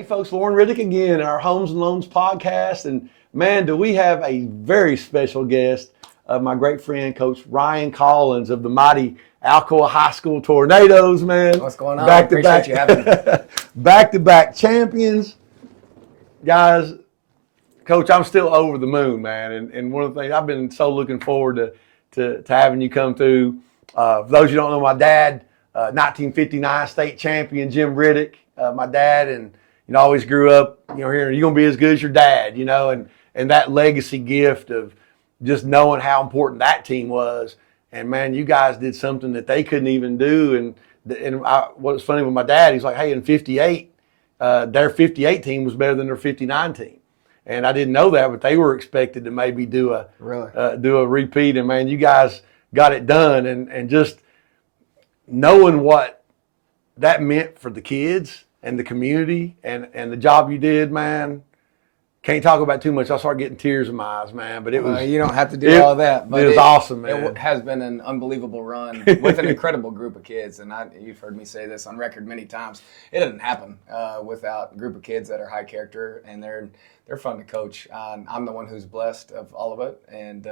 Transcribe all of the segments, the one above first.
Hey folks, Lauren Riddick again, our Homes and Loans podcast. And man, do we have a very special guest, my great friend, Coach Ryan Collins of the mighty Alcoa High School Tornadoes, man. What's going on? Appreciate you having me. Back-to-back champions. Guys, Coach, I'm still over the moon, man. And one of the things, I've been so looking forward to having you come through. For those of you who don't know, my dad, 1959 state champion Jim Riddick, my dad, and always grew up, hearing you're gonna be as good as your dad, and that legacy gift of just knowing how important that team was. And man, you guys did something that they couldn't even do. What was funny with my dad, he's like, hey, in '58, their '58 team was better than their '59 team. And I didn't know that, but they were expected to maybe do a repeat. And man, you guys got it done. And just knowing what that meant for the kids and the community and the job you did, man, can't talk about too much. I'll start getting tears in my eyes, man. But it was you don't have to do all that. But it was awesome, man. It has been an unbelievable run with an incredible group of kids. And you've heard me say this on record many times. It doesn't happen without a group of kids that are high character, and they're fun to coach. I'm the one who's blessed of all of it, and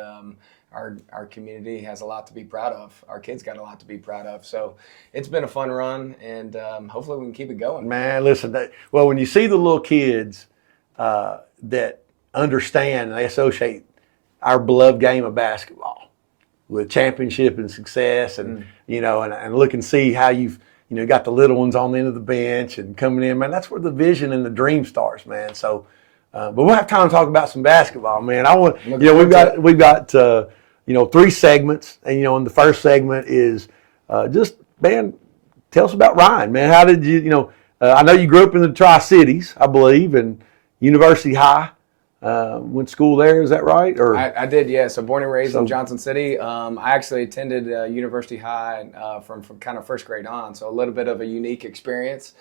our community has a lot to be proud of. Our kids got a lot to be proud of. So it's been a fun run, and hopefully we can keep it going. Man, listen, when you see the little kids that understand and they associate our beloved game of basketball with championship and success, and and look and see how you've got the little ones on the end of the bench and coming in, man, that's where the vision and the dream starts, man. So but we'll have time to talk about some basketball, man. We've got 3 segments, and and the first segment is just, man, tell us about Ryan, man. How did you I know you grew up in the Tri-Cities, I believe, and University High, went to school there, is that right? Or I did, yeah. So born and raised in Johnson City. I actually attended University High from kind of first grade on, so a little bit of a unique experience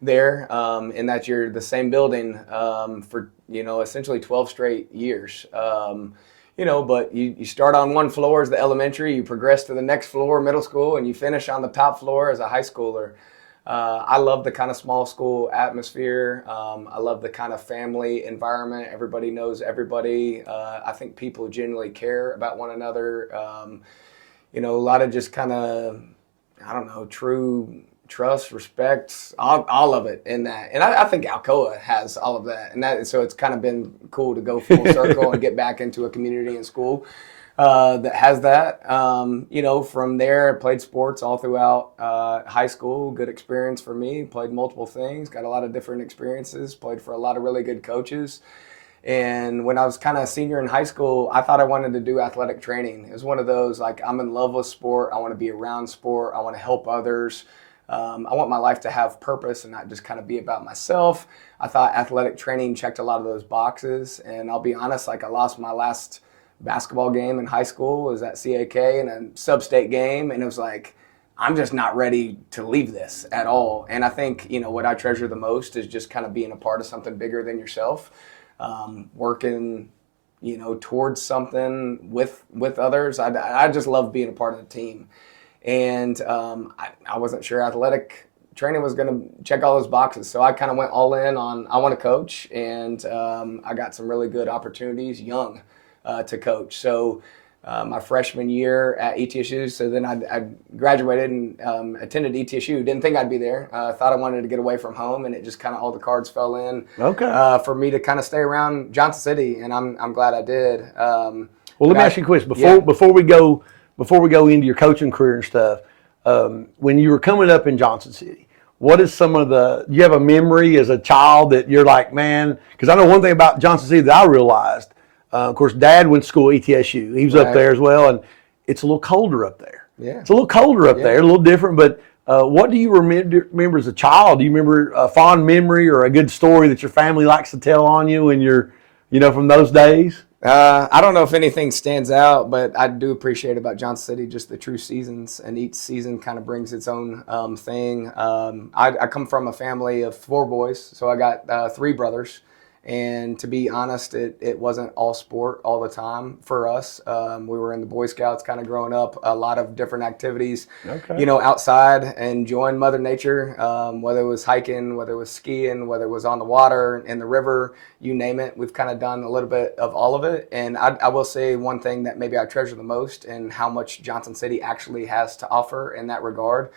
there, in that you're the same building for essentially 12 straight years. But you start on one floor as the elementary, you progress to the next floor, middle school, and you finish on the top floor as a high schooler. I love the kind of small school atmosphere. I love the kind of family environment. Everybody knows everybody. I think people genuinely care about one another. A lot of just kind of, true trust, respect, all of it in that. And I think Alcoa has all of that. So it's kind of been cool to go full circle and get back into a community and school that has that. From there, I played sports all throughout high school. Good experience for me. Played multiple things, got a lot of different experiences, played for a lot of really good coaches. And when I was kind of a senior in high school, I thought I wanted to do athletic training. It was one of those, like, I'm in love with sport. I want to be around sport. I want to help others. I want my life to have purpose and not just kind of be about myself. I thought athletic training checked a lot of those boxes. And I'll be honest, I lost my last basketball game in high school. It was at CAK in a sub-state game, and it was like, I'm just not ready to leave this at all. And I think what I treasure the most is just kind of being a part of something bigger than yourself, working towards something with others. I just love being a part of the team. And I wasn't sure athletic training was going to check all those boxes. So I kind of went all in on I want to coach, and I got some really good opportunities young to coach. So my freshman year at ETSU, so then I graduated and attended ETSU. Didn't think I'd be there. Thought I wanted to get away from home, and it just kind of all the cards fell in for me to kind of stay around Johnson City, and I'm glad I did. Well, let me ask you a question before we go into your coaching career and stuff. When you were coming up in Johnson City, what is do you have a memory as a child that you're like, man? Because I know one thing about Johnson City that I realized. Of course, Dad went to school at ETSU. He was up there as well, and it's a little colder up there. Yeah, it's a little colder up there, a little different. But what do you remember as a child? Do you remember a fond memory or a good story that your family likes to tell on you when you're, from those days? I don't know if anything stands out, but I do appreciate about Johnson City just the true seasons, and each season kind of brings its own thing. I come from a family of 4 boys, so I got 3 brothers. And to be honest, it wasn't all sport all the time for us. We were in the Boy Scouts kind of growing up, a lot of different activities, outside, enjoying Mother Nature, whether it was hiking, whether it was skiing, whether it was on the water, in the river, you name it. We've kind of done a little bit of all of it. And I will say one thing that maybe I treasure the most and how much Johnson City actually has to offer in that regard.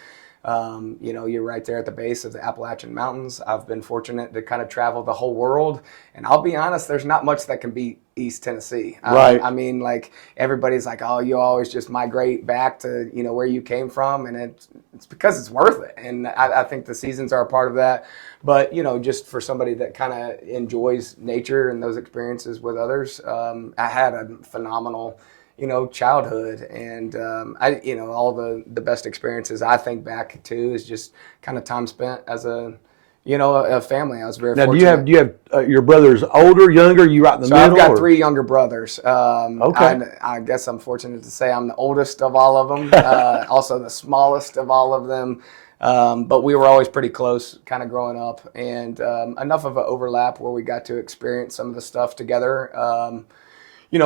You're right there at the base of the Appalachian Mountains. I've been fortunate to kind of travel the whole world, and I'll be honest, there's not much that can beat East Tennessee. Right. I mean, like, everybody's like, oh, you always just migrate back to, where you came from, and it's because it's worth it. And I think the seasons are a part of that. But, just for somebody that kind of enjoys nature and those experiences with others, I had a phenomenal childhood, and all the best experiences I think back to is just kind of time spent as a family. I was very fortunate. Do you have your brothers older, younger? You right in the middle? I've got 3 younger brothers. Okay. I guess I'm fortunate to say I'm the oldest of all of them, also the smallest of all of them. But we were always pretty close kind of growing up, and enough of an overlap where we got to experience some of the stuff together.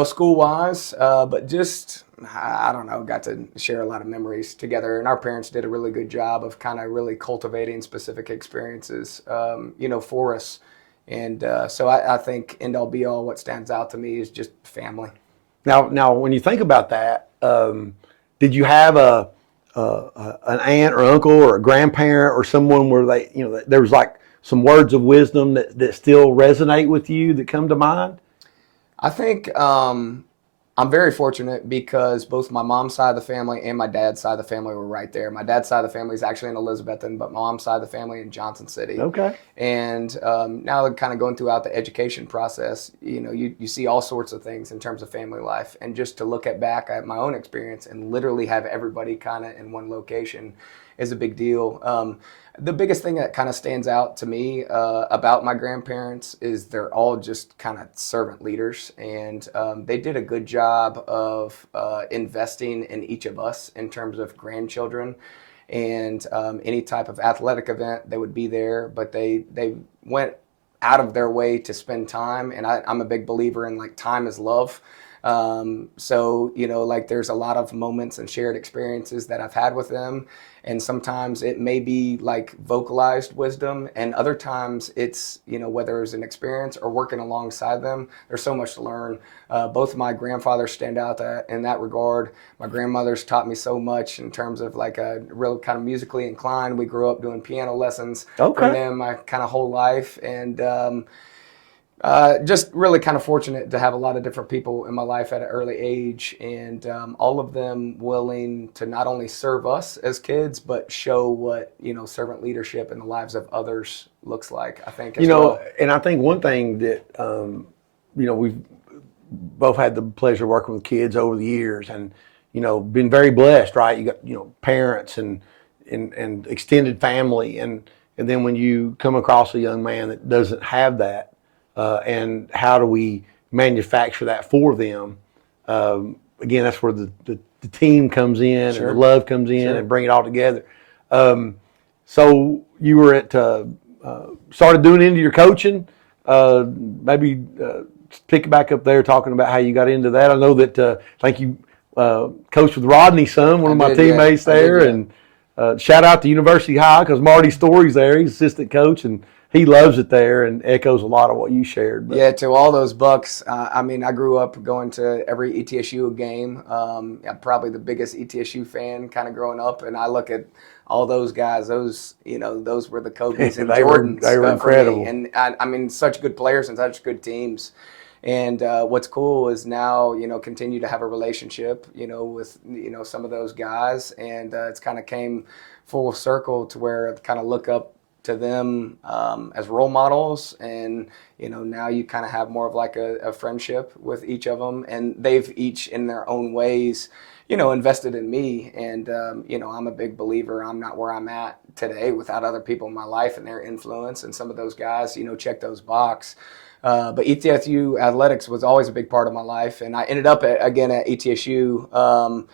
School-wise, but just, I don't know, got to share a lot of memories together. And our parents did a really good job of kind of really cultivating specific experiences, for us. And so I think end-all be-all, what stands out to me is just family. Now, when you think about that, did you have an aunt or uncle or a grandparent or someone where they, there was like some words of wisdom that still resonate with you that come to mind? I think I'm very fortunate because both my mom's side of the family and my dad's side of the family were right there. My dad's side of the family is actually in Elizabethton, but my mom's side of the family in Johnson City. Okay. And now kind of going throughout the education process, you see all sorts of things in terms of family life. And just to look back at my own experience and literally have everybody kind of in one location is a big deal. The biggest thing that kind of stands out to me about my grandparents is they're all just kind of servant leaders, and they did a good job of investing in each of us in terms of grandchildren, and any type of athletic event, they would be there, but they went out of their way to spend time, and I'm a big believer in, like, time is love. So, like, there's a lot of moments and shared experiences that I've had with them. And sometimes it may be like vocalized wisdom, and other times it's, whether it's an experience or working alongside them, there's so much to learn. Both of my grandfathers stand out in that regard. My grandmother's taught me so much in terms of, like, a real kind of musically inclined. We grew up doing piano lessons from them my kind of whole life. And just really kind of fortunate to have a lot of different people in my life at an early age, and all of them willing to not only serve us as kids, but show what, servant leadership in the lives of others looks like, I think, as well. And I think one thing that, we've both had the pleasure of working with kids over the years, and, been very blessed, right? You got, parents and extended family. And then when you come across a young man that doesn't have that, and how do we manufacture that for them? Again, that's where the team comes in, and the love comes in, and bring it all together. So you were started doing into your coaching. Maybe pick it back up there, talking about how you got into that. I know that I think you coached with Rodney's son, one of my teammates there, and shout out to University High, because Marty Story's there. He's assistant coach, and he loves it there and echoes a lot of what you shared. But. Yeah, to all those Bucks. I grew up going to every ETSU game. I'm probably the biggest ETSU fan kind of growing up, and I look at all those guys. Those were the Kobe's and Jordans. They were incredible. And such good players and such good teams. And what's cool is now, continue to have a relationship, with, some of those guys. And it's kind of came full circle to where I kind of look up to them as role models, and now you kind of have more of like a friendship with each of them, and they've each in their own ways invested in me. And I'm a big believer I'm not where I'm at today without other people in my life and their influence, and some of those guys check those boxes. But ETSU athletics was always a big part of my life, and I ended up again at ETSU,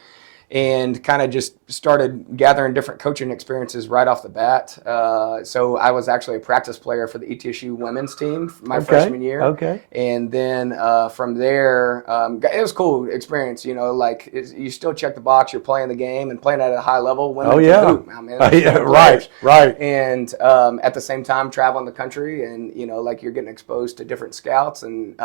and kind of just started gathering different coaching experiences right off the bat. So I was actually a practice player for the ETSU women's team my freshman year. Okay. And then from there, it was a cool experience. Like you still check the box, you're playing the game and playing at a high level. Women can hoop. I mean, right. And at the same time, traveling the country and, like you're getting exposed to different scouts and,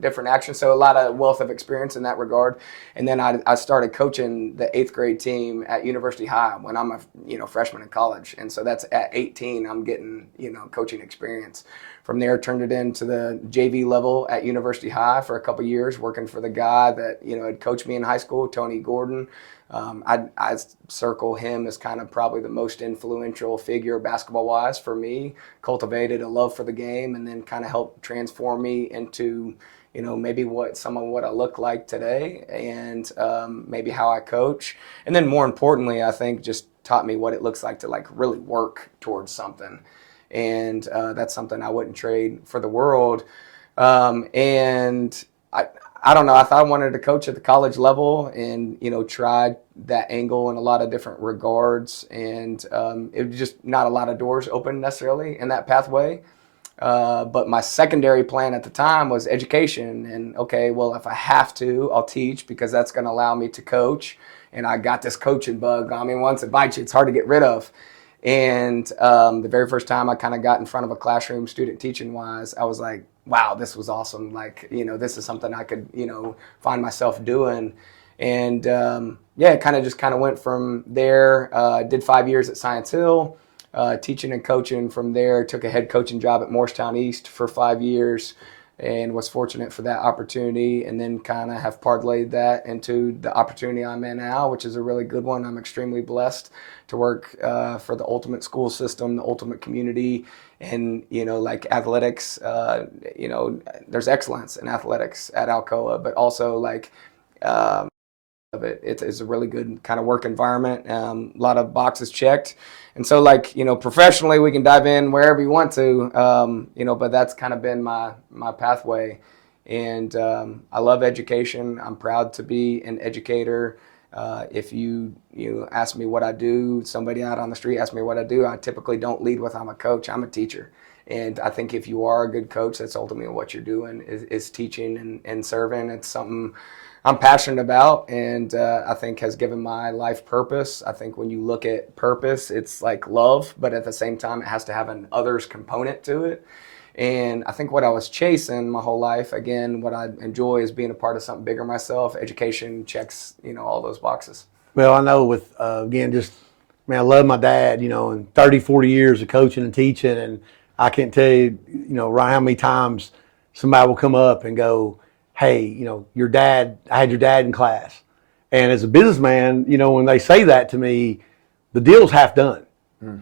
different actions. So a lot of wealth of experience in that regard. And then I started coaching the 8th grade team at University High when I'm a freshman in college. And so that's at 18, I'm getting, coaching experience. From there, turned it into the JV level at University High for a couple of years, working for the guy that, had coached me in high school, Tony Gordon. I circle him as kind of probably the most influential figure basketball-wise for me, cultivated a love for the game, and then kind of helped transform me into, maybe some of what I look like today and maybe how I coach. And then more importantly, I think just taught me what it looks like to like really work towards something. And that's something I wouldn't trade for the world. And I don't know, I thought I wanted to coach at the college level and, tried that angle in a lot of different regards. And it was just not a lot of doors open necessarily in that pathway. But my secondary plan at the time was education. And okay, well, if I have to, I'll teach because that's going to allow me to coach. And I got this coaching bug. I mean, once it bites you, it's hard to get rid of. And the very first time I kind of got in front of a classroom, student teaching wise, I was like, wow, this was awesome. Like, this is something I could, find myself doing. And it kind of went from there. Did 5 years at Science Hill, teaching and coaching from there. Took a head coaching job at Morristown East for 5 years and was fortunate for that opportunity, and then kind of have parlayed that into the opportunity I'm in now, which is a really good one. I'm extremely blessed to work for the ultimate school system, the ultimate community, and, like athletics, there's excellence in athletics at Alcoa, but also like it's a really good kind of work environment, a lot of boxes checked. And so like, professionally we can dive in wherever you want to, but that's kind of been my pathway. And I love education. I'm proud to be an educator. If you ask me what I do, somebody out on the street asks me what I do, I typically don't lead with I'm a coach, I'm a teacher. And I think if you are a good coach, that's ultimately what you're doing is teaching and serving. It's something I'm passionate about, and I think has given my life purpose. I think when you look at purpose, it's like love, but at the same time, it has to have an others component to it. And I think what I was chasing my whole life, again, what I enjoy is being a part of something bigger myself. Education checks, all those boxes. Well, I know with, again, I love my dad, and 30, 40 years of coaching and teaching, and I can't tell you, Ryan, how many times somebody will come up and go, hey, your dad, I had your dad in class. And as a businessman, when they say that to me, the deal's half done.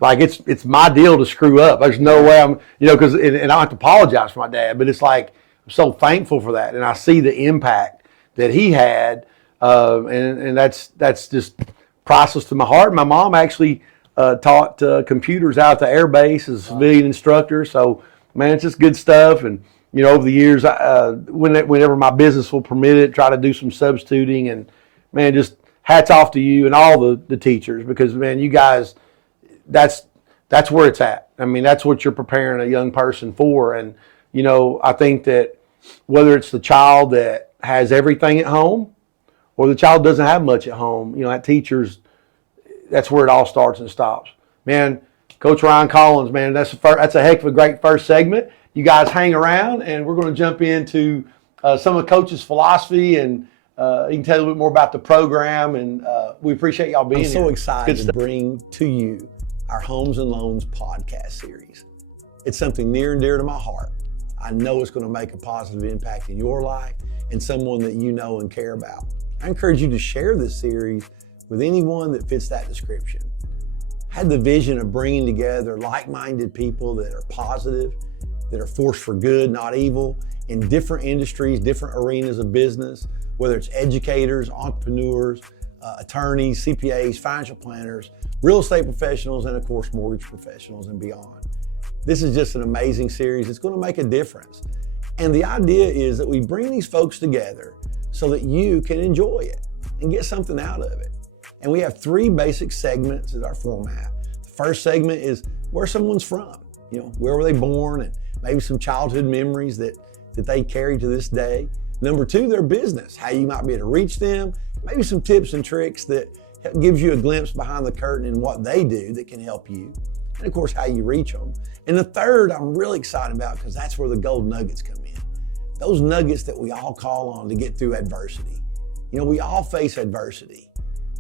Like it's my deal to screw up. There's no way I'm, because, and I don't have to apologize for my dad, but it's like, I'm so thankful for that. And I see the impact that he had. And that's just priceless to my heart. My mom actually taught computers out at the Air Base as a civilian instructor. So, man, it's just good stuff. And, over the years, whenever my business will permit it, try to do some substituting. And, man, just hats off to you and all the teachers because, man, you guys, that's where it's at. I mean, that's what you're preparing a young person for. And, I think that whether it's the child that has everything at home or the child doesn't have much at home, that teachers, that's where it all starts and stops. Man, Coach Ryan Collins, man, that's a heck of a great first segment. You guys hang around, and we're going to jump into some of Coach's philosophy, and he can tell you a little bit more about the program, and we appreciate y'all being here. I'm so excited to bring to you our Homes and Loans podcast series. It's something near and dear to my heart. I know it's going to make a positive impact in your life and someone that you know and care about. I encourage you to share this series with anyone that fits that description. I had the vision of bringing together like-minded people that are positive, that are forced for good, not evil, in different industries, different arenas of business, whether it's educators, entrepreneurs, attorneys, CPAs, financial planners, real estate professionals, and of course, mortgage professionals and beyond. This is just an amazing series. It's going to make a difference. And the idea is that we bring these folks together so that you can enjoy it and get something out of it. And we have 3 basic segments as our format. The first segment is where someone's from. You know, where were they born, and maybe some childhood memories that they carry to this day. Number 2, their business, how you might be able to reach them, maybe some tips and tricks that gives you a glimpse behind the curtain in what they do that can help you. And of course, how you reach them. And the third, I'm really excited about because that's where the gold nuggets come in. Those nuggets that we all call on to get through adversity. You know, we all face adversity.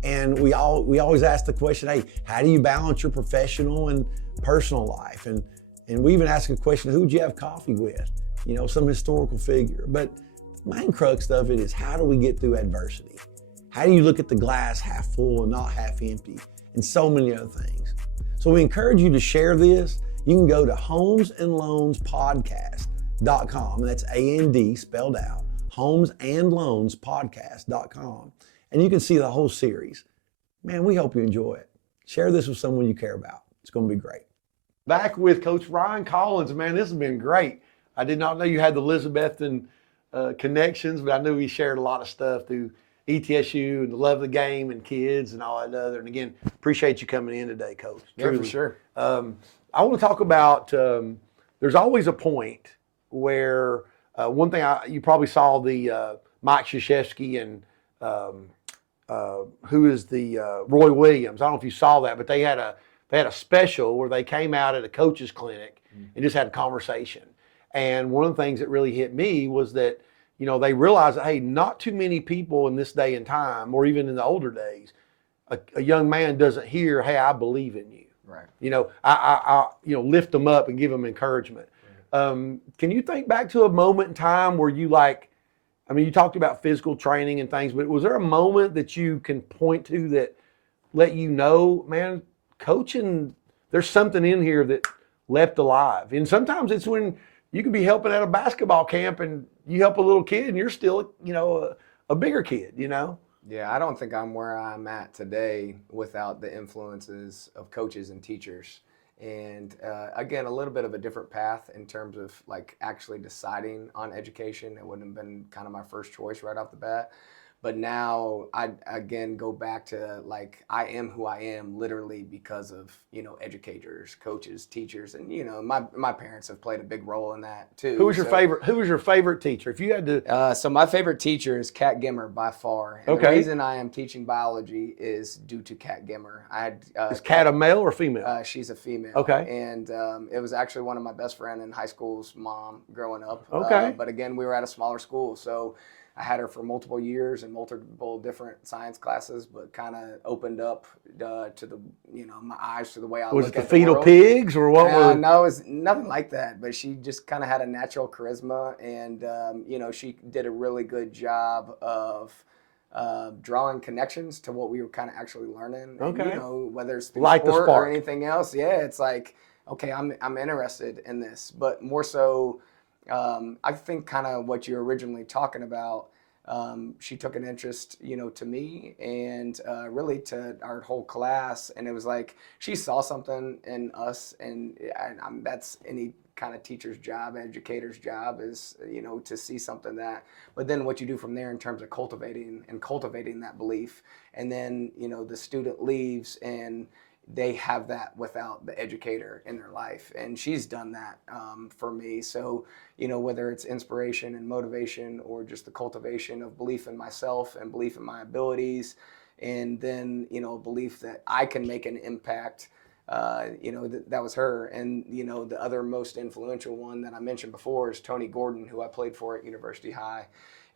And we always ask the question, hey, how do you balance your professional and personal life? And we even ask a question, who'd you have coffee with? You know, some historical figure. But the main crux of it is, how do we get through adversity? How do you look at the glass half full and not half empty? And so many other things. So we encourage you to share this. You can go to Homes&LoansPodcast.com. That's A-N-D spelled out, Homes&LoansPodcast.com. And you can see the whole series. Man, we hope you enjoy it. Share this with someone you care about. It's going to be great. Back with Coach Ryan Collins. Man, this has been great. I did not know you had the Elizabethan connections, but I knew he shared a lot of stuff through ETSU and the love of the game and kids and all that other. And again, appreciate you coming in today, Coach. Yeah, for sure. I want to talk about, there's always a point where one thing you probably saw the Mike Krzyzewski and who is the Roy Williams. I don't know if you saw that, but they had a special where they came out at a coach's clinic and just had a conversation. And one of the things that really hit me was that, you know, they realized that, hey, not too many people in this day and time, or even in the older days, a young man doesn't hear, hey, I believe in you. Right. You know, I lift them up and give them encouragement. Can you think back to a moment in time where you you talked about physical training and things, but was there a moment that you can point to that let you know, man, coaching, there's something in here that left alive? And sometimes it's when you could be helping at a basketball camp and you help a little kid and you're still, you know, a bigger kid, you know? Yeah, I don't think I'm where I'm at today without the influences of coaches and teachers. And again, a little bit of a different path in terms of like actually deciding on education. It wouldn't have been kind of my first choice right off the bat. But now I again go back to like I am who I am literally because of, you know, educators, coaches, teachers, and you know my parents have played a big role in that too. Who was your favorite teacher? If you had to, so my favorite teacher is Kat Gimmer by far. And okay. The reason I am teaching biology is due to Kat Gimmer. Is Kat a male or female? She's a female. Okay. And it was actually one of my best friend in high school's mom growing up. Okay. But again, we were at a smaller school, so I had her for multiple years in multiple different science classes, but kind of opened up to the, you know, my eyes to the way I look at the world. Was it the fetal pigs or what? No, it was nothing like that. But she just kind of had a natural charisma, and you know, she did a really good job of drawing connections to what we were kind of actually learning. Okay. And, you know, whether it's through like sport the spark or anything else. Yeah, it's like, okay, I'm interested in this, but more so. I think kind of what you're originally talking about, she took an interest, you know, to me and really to our whole class. And it was like she saw something in us, and that's any kind of teacher's job, educator's job is, you know, to see something that. But then what you do from there in terms of cultivating that belief. And then, you know, the student leaves and they have that without the educator in their life. And she's done that for me. So, you know, whether it's inspiration and motivation or just the cultivation of belief in myself and belief in my abilities, and then, you know, belief that I can make an impact, you know, that was her. And, you know, the other most influential one that I mentioned before is Tony Gordon, who I played for at University High.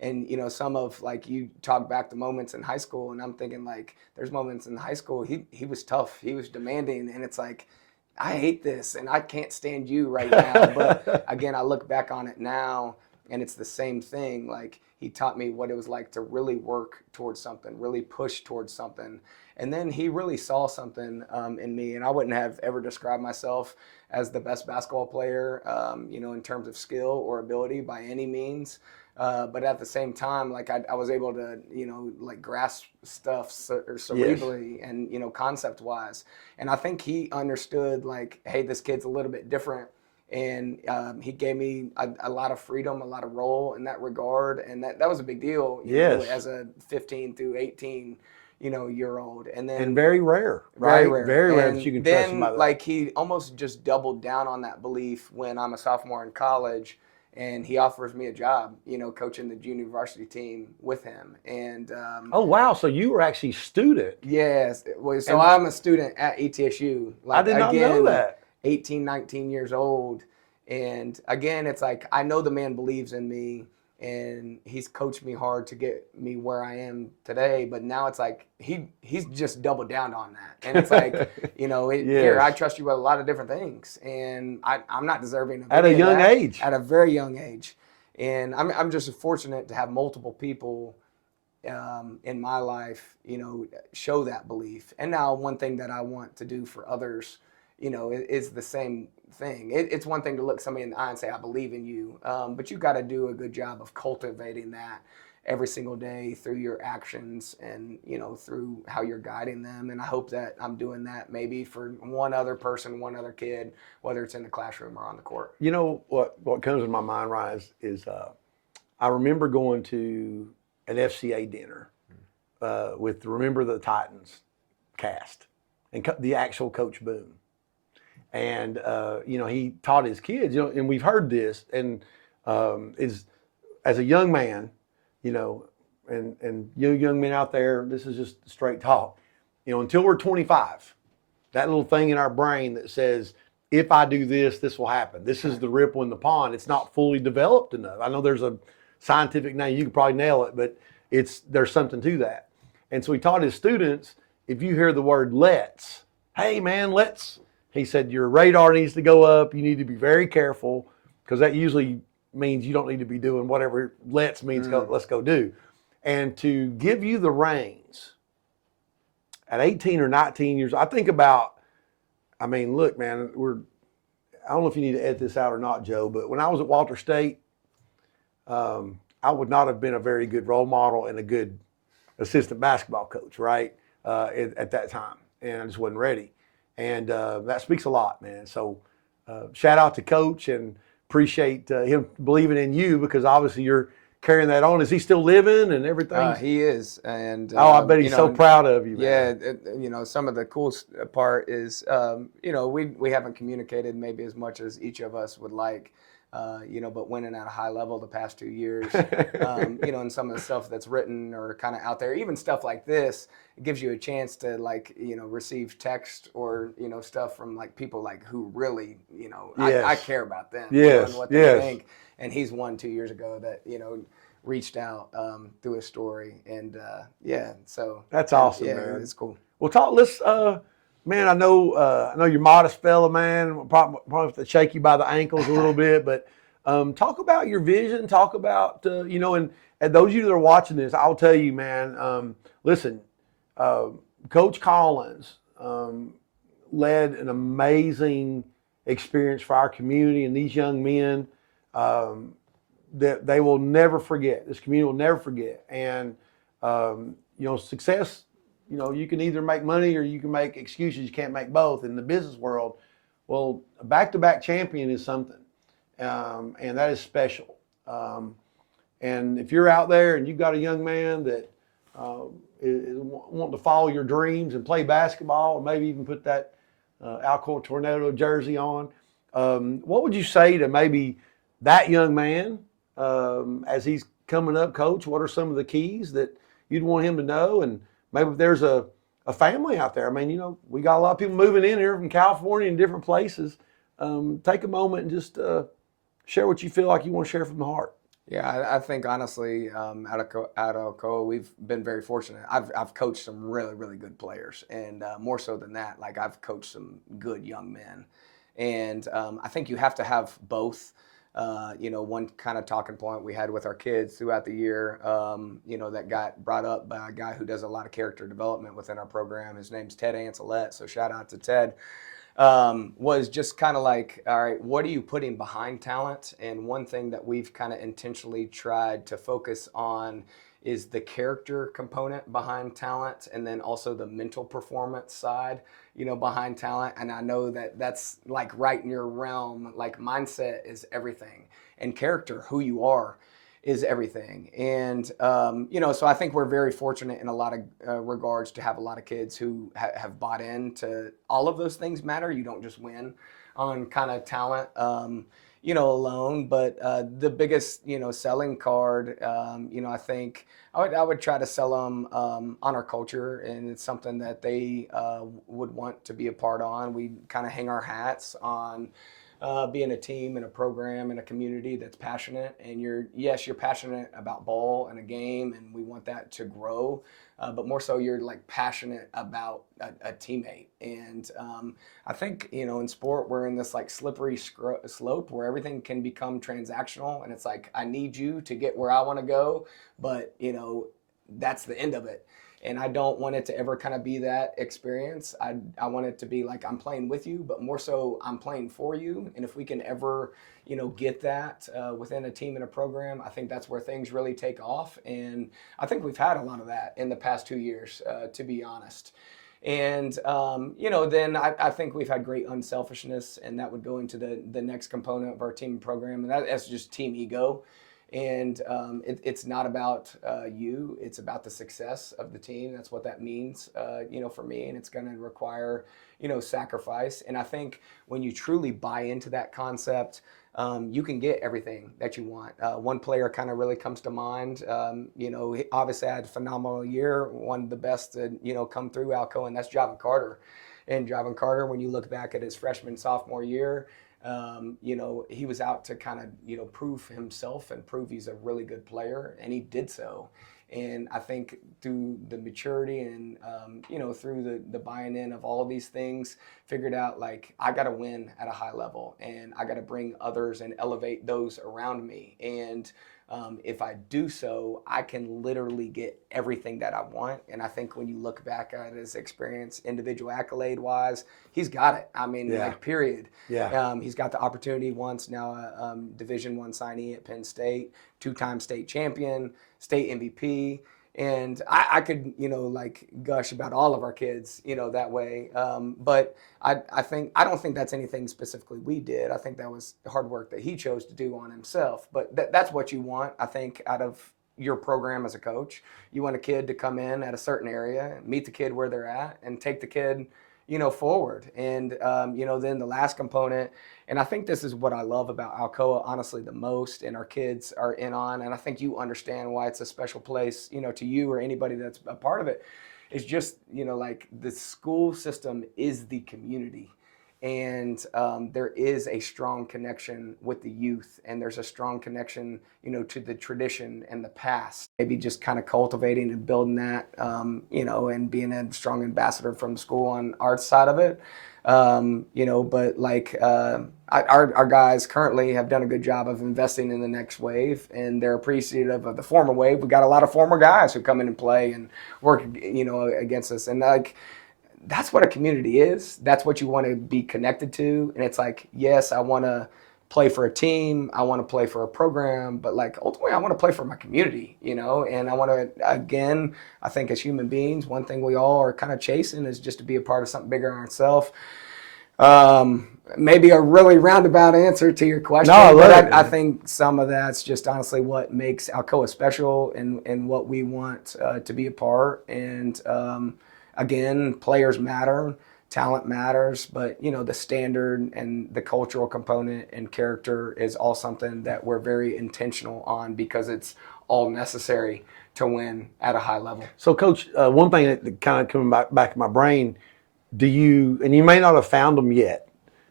And, you know, some of, like, you talk back to moments in high school, and I'm thinking, like, there's moments in high school, he was tough, he was demanding, and it's like, I hate this, and I can't stand you right now. But, again, I look back on it now, and it's the same thing. Like, he taught me what it was like to really work towards something, really push towards something. And then he really saw something in me, and I wouldn't have ever described myself as the best basketball player, you know, in terms of skill or ability by any means. But at the same time, like I was able to, you know, like grasp stuff cerebrally yes. and, you know, concept wise. And I think he understood like, hey, this kid's a little bit different. And he gave me a lot of freedom, a lot of role in that regard. And that was a big deal, you yes. know, as a 15 through 18 year old. And then And very rare, right? very rare. Very rare And that you can then, trust somebody. like, he almost just doubled down on that belief when I'm a sophomore in college, and he offers me a job, coaching the junior varsity team with him. And oh wow, so you were actually student. yes, so And I'm a student at ETSU. I did not know that. 18, 19 years old. And again, it's like, I know the man believes in me, and he's coached me hard to get me where I am today. But now it's like, he's just doubled down on that. And it's like, here, I trust you with a lot of different things. And I'm not deserving of At a any of young that age. at a very young age. And I'm just fortunate to have multiple people in my life, show that belief. And now one thing that I want to do for others, is the same thing. It's one thing to look somebody in the eye and say, I believe in you. But you got to do a good job of cultivating that every single day through your actions and, through how you're guiding them. And I hope that I'm doing that maybe for one other person, one other kid, whether it's in the classroom or on the court. You know what comes to my mind, Ryan, is I remember going to an FCA dinner with Remember the Titans cast and the actual Coach Boone. And, he taught his kids, and we've heard this, and is as a young man, and you young men out there, this is just straight talk, until we're 25, that little thing in our brain that says, if I do this, this will happen. This is the ripple in the pond. It's not fully developed enough. I know there's a scientific name, you could probably nail it, but there's something to that. And so he taught his students, if you hear the word let's, hey man, let's, he said, your radar needs to go up. You need to be very careful, because that usually means you don't need to be doing whatever let's means let's go do. And to give you the reins at 18 or 19 years, I think about, look, man, I don't know if you need to edit this out or not, Joe, but when I was at Walter State, I would not have been a very good role model and a good assistant basketball coach, right, at that time. And I just wasn't ready. And that speaks a lot, man. So shout out to Coach, and appreciate him believing in you, because obviously you're carrying that on. Is he still living and everything? He is. And I bet he's so proud of you, man. Yeah, some of the cool part is, we haven't communicated maybe as much as each of us would like. But winning at a high level the past 2 years, and some of the stuff that's written or kind of out there, even stuff like this, it gives you a chance to receive text or, stuff from people who really, yes. I care about them, yes. and what they think. And he's one 2 years ago that, reached out through a story. And so. That's awesome, man. It's cool. Well, let's, man, I know you're a modest fella, man. Probably have to shake you by the ankles a little bit, but talk about your vision. Talk about, and those of you that are watching this, I'll tell you, man, listen, Coach Collins led an amazing experience for our community and these young men that they will never forget. This community will never forget. And, success, you can either make money or you can make excuses. You can't make both in the business world. Well, a back-to-back champion is something, and that is special. And if you're out there and you've got a young man that is wanting to follow your dreams and play basketball, and maybe even put that Alcoa Tornado jersey on, what would you say to maybe that young man as he's coming up, Coach? What are some of the keys that you'd want him to know? And maybe if there's a family out there, we got a lot of people moving in here from California and different places. Take a moment and just share what you feel like you want to share from the heart. Yeah, I think honestly, at Alcoa, we've been very fortunate. I've coached some really, really good players, and more so than that, I've coached some good young men. And I think you have to have both. One kind of talking point we had with our kids throughout the year, that got brought up by a guy who does a lot of character development within our program. His name's Ted Ancelette, so shout out to Ted. Was just kind of all right, what are you putting behind talent? And one thing that we've kind of intentionally tried to focus on is the character component behind talent, and then also the mental performance side, behind talent. And I know that that's right in your realm. Mindset is everything, and character, who you are. is everything. And, so I think we're very fortunate in a lot of regards to have a lot of kids who have bought into all of those things matter. You don't just win on kind of talent, alone. But the biggest, selling card, I think I would try to sell them on our culture, and it's something that they would want to be a part on. We kind of hang our hats on being a team and a program and a community that's passionate, and you're passionate about ball and a game, and we want that to grow, but more so you're like passionate about a teammate. And I think, in sport, we're in this like slippery slope where everything can become transactional, and it's like, I need you to get where I want to go, but that's the end of it. And I don't want it to ever kind of be that experience. I want it to be like, I'm playing with you, but more so I'm playing for you. And if we can ever, get that within a team and a program, I think that's where things really take off. And I think we've had a lot of that in the past 2 years, to be honest. And, then I think we've had great unselfishness, and that would go into the next component of our team and program. And that's just team ego. And it's not about you, it's about the success of the team. That's what that means, for me. And it's going to require, sacrifice. And I think when you truly buy into that concept, you can get everything that you want. One player kind of really comes to mind. He obviously had a phenomenal year, one of the best to, come through Alcoa, and that's Javon Carter. And Javon Carter, when you look back at his freshman, sophomore year, he was out to kind of, prove himself and prove he's a really good player, and he did so. And I think through the maturity and, through the buying in of all of these things, figured out like, I got to win at a high level, and I got to bring others and elevate those around me. And if I do so, I can literally get everything that I want. And I think when you look back at his experience, individual accolade wise, he's got it. I mean, like, period. Yeah. He's got the opportunity once now, Division I signee at Penn State, 2-time state champion, state MVP. And I could, gush about all of our kids, that way. But I don't think that's anything specifically we did. I think that was hard work that he chose to do on himself. But that's what you want, I think, out of your program as a coach. You want a kid to come in at a certain area, meet the kid where they're at, and take the kid, forward. And, then the last component, and I think this is what I love about Alcoa, honestly, the most, and our kids are in on, and I think you understand why it's a special place, to you or anybody that's a part of it, is just, the school system is the community. And there is a strong connection with the youth, and there's a strong connection, to the tradition and the past. Maybe just kind of cultivating and building that, and being a strong ambassador from the school on our side of it. But like our guys currently have done a good job of investing in the next wave, and they're appreciative of the former wave. We got a lot of former guys who come in and play and work, against us, and like, that's what a community is. That's what you want to be connected to. And it's like, yes, I want to play for a team. I want to play for a program, but like, ultimately I want to play for my community, and I want to, again, I think as human beings, one thing we all are kind of chasing is just to be a part of something bigger than ourselves. Maybe a really roundabout answer to your question, but I think some of that's just honestly what makes Alcoa special, and what we want to be a part. And, again, players matter, talent matters, but, the standard and the cultural component and character is all something that we're very intentional on, because it's all necessary to win at a high level. So, Coach, one thing that kind of coming back in my brain, and you may not have found them yet,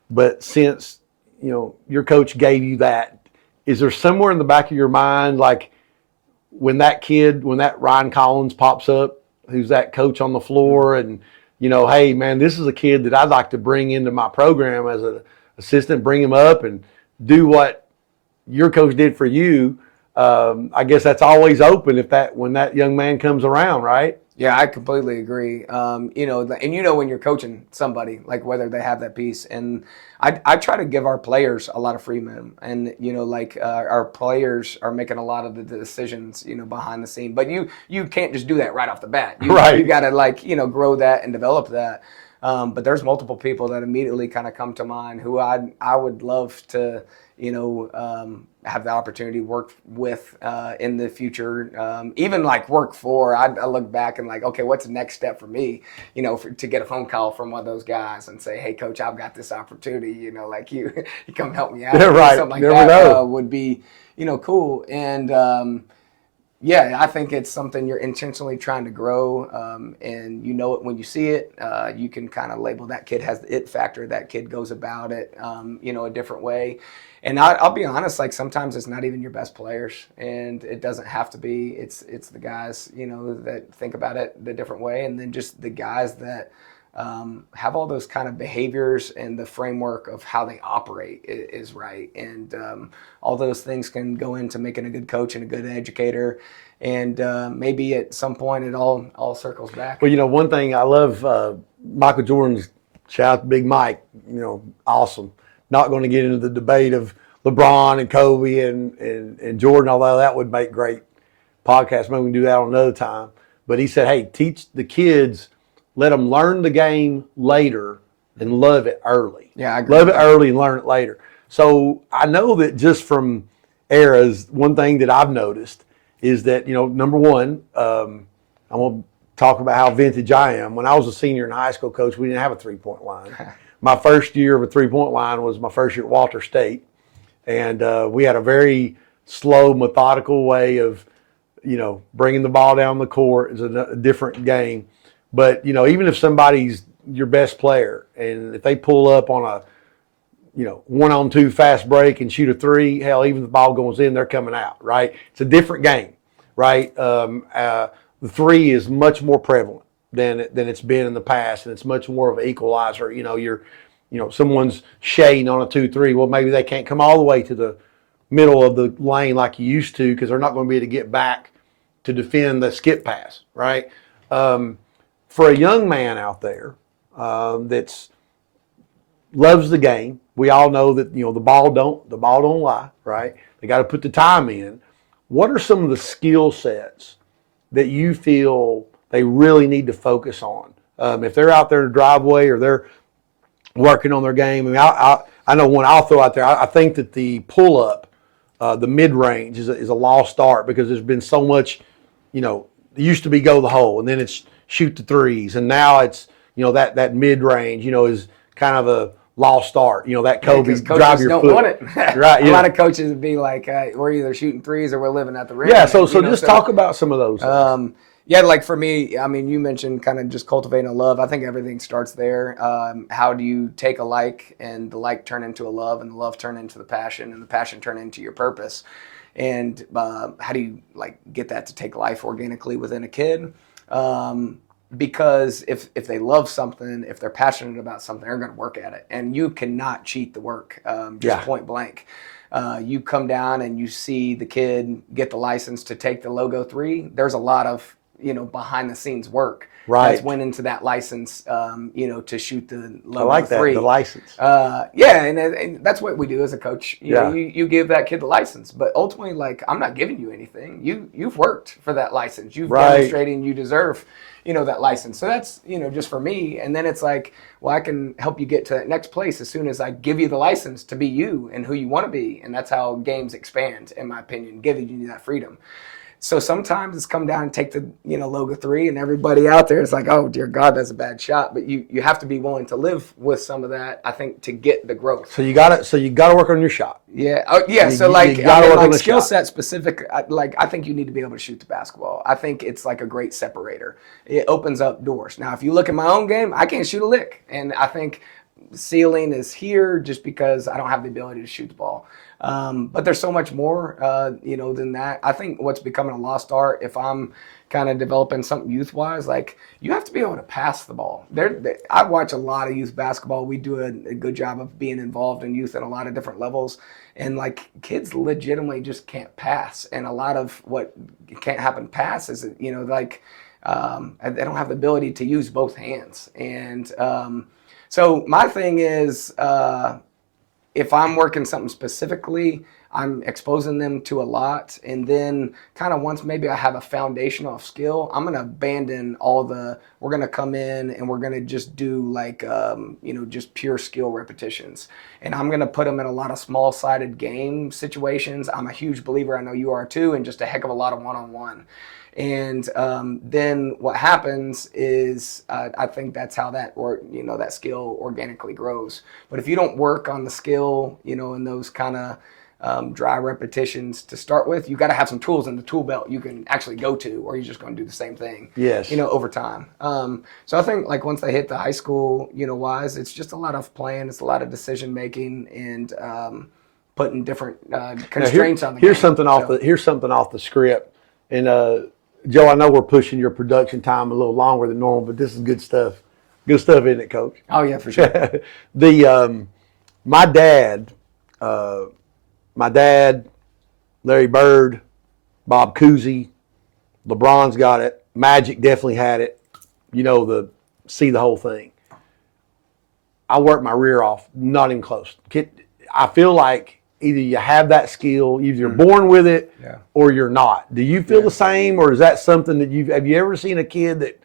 but since, your coach gave you that, is there somewhere in the back of your mind, like when that Ryan Collins pops up, who's that coach on the floor, and, hey, man, this is a kid that I'd like to bring into my program as an assistant, bring him up and do what your coach did for you. I guess that's always open when that young man comes around, right? Yeah, I completely agree. And when you're coaching somebody, like whether they have that piece, and I try to give our players a lot of freedom, and our players are making a lot of the decisions, behind the scene. But you can't just do that right off the bat. Right. You got to grow that and develop that. But there's multiple people that immediately kind of come to mind who I would love to have the opportunity to work with in the future, even like work for. I look back and like, okay, what's the next step for me? To get a phone call from one of those guys and say, hey, coach, I've got this opportunity. Like you come help me out. Yeah, right. Something like Never that know. would be, cool. And yeah, I think it's something you're intentionally trying to grow, and it when you see it. You can kind of label that kid has the it factor. That kid goes about it, a different way. And I'll be honest, like sometimes it's not even your best players, and it doesn't have to be. It's the guys, that think about it the different way, and then just the guys that have all those kind of behaviors and the framework of how they operate is right. And all those things can go into making a good coach and a good educator. And maybe at some point it all circles back. Well, one thing I love, Michael Jordan's, shout out to Big Mike, awesome. Not going to get into the debate of LeBron and Kobe and Jordan, although that would make great podcast. Maybe we can do that on another time. But he said, hey, teach the kids, let them learn the game later and love it early. Yeah, I agree. Love it early and learn it later. So I know that just from eras, one thing that I've noticed is that, number one, I'm going to talk about how vintage I am. When I was a senior in high school, coach, we didn't have a three-point line. My first year of a three-point line was my first year at Walter State. And we had a very slow, methodical way of, bringing the ball down the court. It's a different game. But, even if somebody's your best player and if they pull up on a, 1-on-2 fast break and shoot a three, hell, even if the ball goes in, they're coming out, right? It's a different game, right? The three is much more prevalent than it's been in the past, and it's much more of an equalizer. Someone's shading on a 2-3. Well, maybe they can't come all the way to the middle of the lane like you used to because they're not going to be able to get back to defend the skip pass, right? For a young man out there that's loves the game, we all know that the ball don't lie, right? They got to put the time in. What are some of the skill sets that you feel they really need to focus on? If they're out there in the driveway or they're working on their game, I know one I'll throw out there. I think that the pull up, the mid range is a lost art because there's been so much. It used to be go the hole, and then it's shoot the threes, and now it's that mid range is kind of a lost art. That Kobe drive your don't foot. Want it. Right. A lot of coaches would be like, we're either shooting threes or we're living at the rim. Yeah. So just talk about some of those things. Yeah, like for me, you mentioned kind of just cultivating a love. I think everything starts there. How do you take a like and the like turn into a love and the love turn into the passion and the passion turn into your purpose? And how do you get that to take life organically within a kid? Because if they love something, if they're passionate about something, they're going to work at it. And you cannot cheat the work, point blank. You come down and you see the kid get the license to take the logo 3. There's a lot of behind the scenes work that's went into that license, to shoot the logo 3. I like that, the license. And that's what we do as a coach. You give that kid the license, but ultimately, I'm not giving you anything. You've worked for that license. You've demonstrated and you deserve, that license. So that's, just for me. And then it's like, well, I can help you get to that next place as soon as I give you the license to be you and who you want to be. And that's how games expand, in my opinion, giving you that freedom. So sometimes it's come down and take the logo 3, and everybody out there is like, oh dear God, that's a bad shot. But you have to be willing to live with some of that, I think, to get the growth. So you gotta work on your shot. Yeah. Oh yeah. So skill set specific. I think you need to be able to shoot the basketball. I think it's like a great separator. It opens up doors. Now, if you look at my own game, I can't shoot a lick, and I think ceiling is here just because I don't have the ability to shoot the ball. But there's so much more, than that. I think what's becoming a lost art, if I'm kind of developing something youth-wise, you have to be able to pass the ball. I watch a lot of youth basketball. We do a good job of being involved in youth at a lot of different levels. And, kids legitimately just can't pass. And a lot of what can't happen pass is, they don't have the ability to use both hands. And so my thing is, if I'm working something specifically, I'm exposing them to a lot. And then kind of once maybe I have a foundational skill, I'm going to abandon we're going to come in and we're going to just do like, just pure skill repetitions. And I'm going to put them in a lot of small-sided game situations. I'm a huge believer, I know you are too, and just a heck of a lot of one-on-one. And then what happens is I think that's how that skill organically grows. But if you don't work on the skill, in those kind of dry repetitions to start with, you got to have some tools in the tool belt you can actually go to, or you're just going to do the same thing. Yes. Over time. So I think like once they hit the high school, wise, it's just a lot of playing, it's a lot of decision making, and putting different constraints on the here's game. Here's something off the script, and Joe, I know we're pushing your production time a little longer than normal, but this is good stuff. Good stuff, isn't it, Coach? Oh yeah, for sure. My dad, Larry Bird, Bob Cousy, LeBron's got it. Magic definitely had it. See the whole thing. I worked my rear off, not even close. I feel like either you have that skill, either you're born with it, or you're not. Do you feel the same, or is that something that have you ever seen a kid that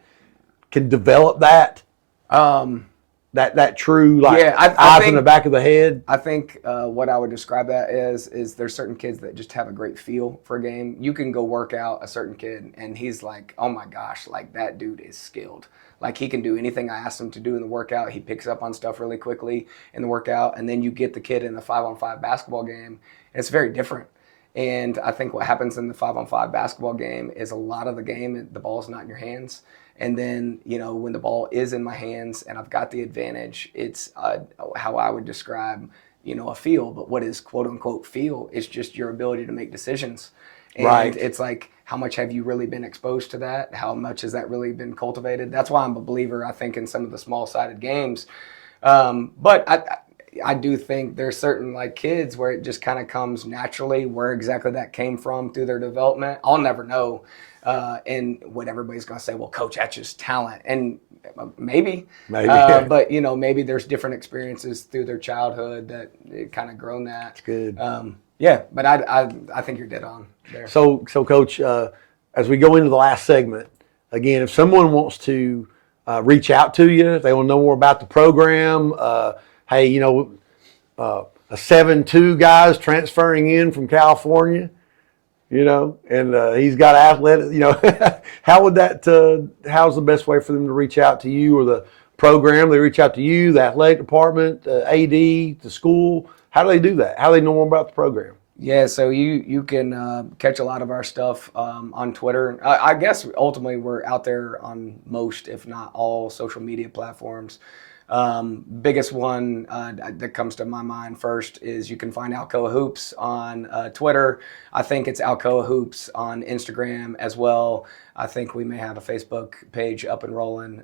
can develop that? That true eyes in the back of the head? I think what I would describe that is there's certain kids that just have a great feel for a game. You can go work out a certain kid and he's like, oh my gosh, like that dude is skilled. Like he can do anything I ask him to do in the workout. He picks up on stuff really quickly in the workout. And then you get the kid in a 5-on-5 basketball game, and it's very different. And I think what happens in the 5-on-5 basketball game is a lot of the game, the ball's not in your hands. And then, when the ball is in my hands and I've got the advantage, it's how I would describe, a feel. But what is quote unquote feel is just your ability to make decisions. And it's like, how much have you really been exposed to that? How much has that really been cultivated? That's why I'm a believer, I think, in some of the small-sided games. But I do think there's certain like kids where it just kind of comes naturally, where exactly that came from through their development. I'll never know. And what everybody's going to say, well, Coach, that's just talent. And maybe. But, maybe there's different experiences through their childhood that it kind of grown that. That's good. But I think you're dead on there. So Coach, as we go into the last segment, again, if someone wants to reach out to you, if they want to know more about the program, hey, a 7'2" guy's transferring in from California, and he's got athletic, how's the best way for them to reach out to you or the program? They reach out to you, the athletic department, AD, the school. How do they do that? How do they know more about the program? Yeah, so you can catch a lot of our stuff on Twitter. I guess ultimately we're out there on most, if not all, social media platforms. Biggest one that comes to my mind first is you can find Alcoa Hoops on Twitter. I think it's Alcoa Hoops on Instagram as well. I think we may have a Facebook page up and rolling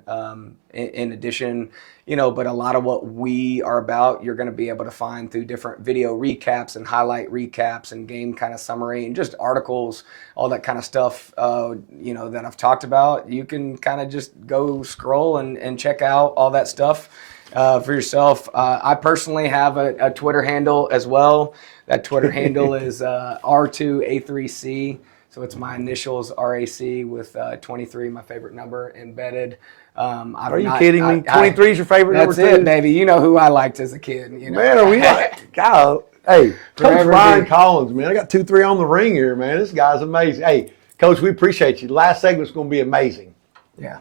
in addition, but a lot of what we are about, you're going to be able to find through different video recaps and highlight recaps and game kind of summary and just articles, all that kind of stuff, that I've talked about. You can kind of just go scroll and check out all that stuff for yourself. I personally have a Twitter handle as well. That Twitter handle is R2A3C. So it's my initials, RAC, with 23, my favorite number, embedded. Are you kidding me? 23 is your favorite number, too? That's it, baby. You know who I liked as a kid. Man, are we like, God, hey, Coach Ryan Collins, man. I got 2-3 on the ring here, man. This guy's amazing. Hey, Coach, we appreciate you. The last segment's going to be amazing. Yeah.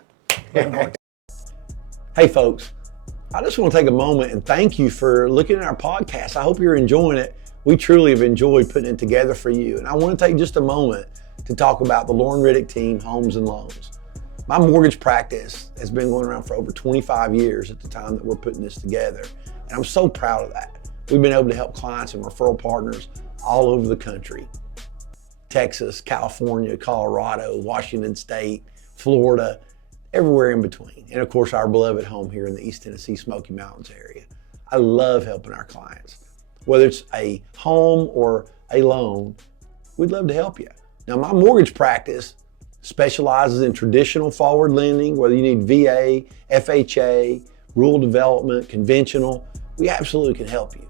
Hey, folks, I just want to take a moment and thank you for looking at our podcast. I hope you're enjoying it. We truly have enjoyed putting it together for you. And I want to take just a moment to talk about the Lauren Riddick team, Homes and Loans. My mortgage practice has been going around for over 25 years at the time that we're putting this together. And I'm so proud of that. We've been able to help clients and referral partners all over the country. Texas, California, Colorado, Washington State, Florida, everywhere in between. And of course, our beloved home here in the East Tennessee Smoky Mountains area. I love helping our clients. Whether it's a home or a loan, we'd love to help you. Now, my mortgage practice specializes in traditional forward lending, whether you need VA, FHA, rural development, conventional, we absolutely can help you.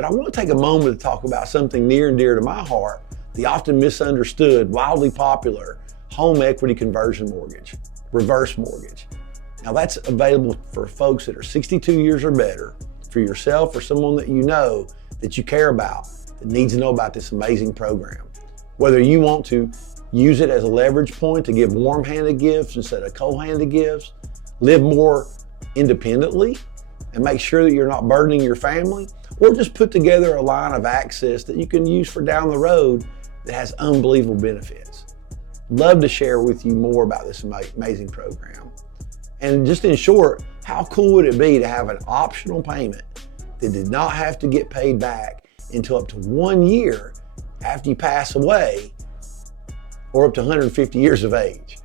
But I want to take a moment to talk about something near and dear to my heart, the often misunderstood, wildly popular home equity conversion mortgage, reverse mortgage. Now that's available for folks that are 62 years or better, for yourself or someone that you know that you care about that needs to know about this amazing program. Whether you want to use it as a leverage point to give warm-handed gifts instead of cold-handed gifts, live more independently and make sure that you're not burdening your family, or just put together a line of access that you can use for down the road that has unbelievable benefits. Love to share with you more about this amazing program. And just in short, how cool would it be to have an optional payment that did not have to get paid back until up to 1 year after you pass away, or up to 150 years of age?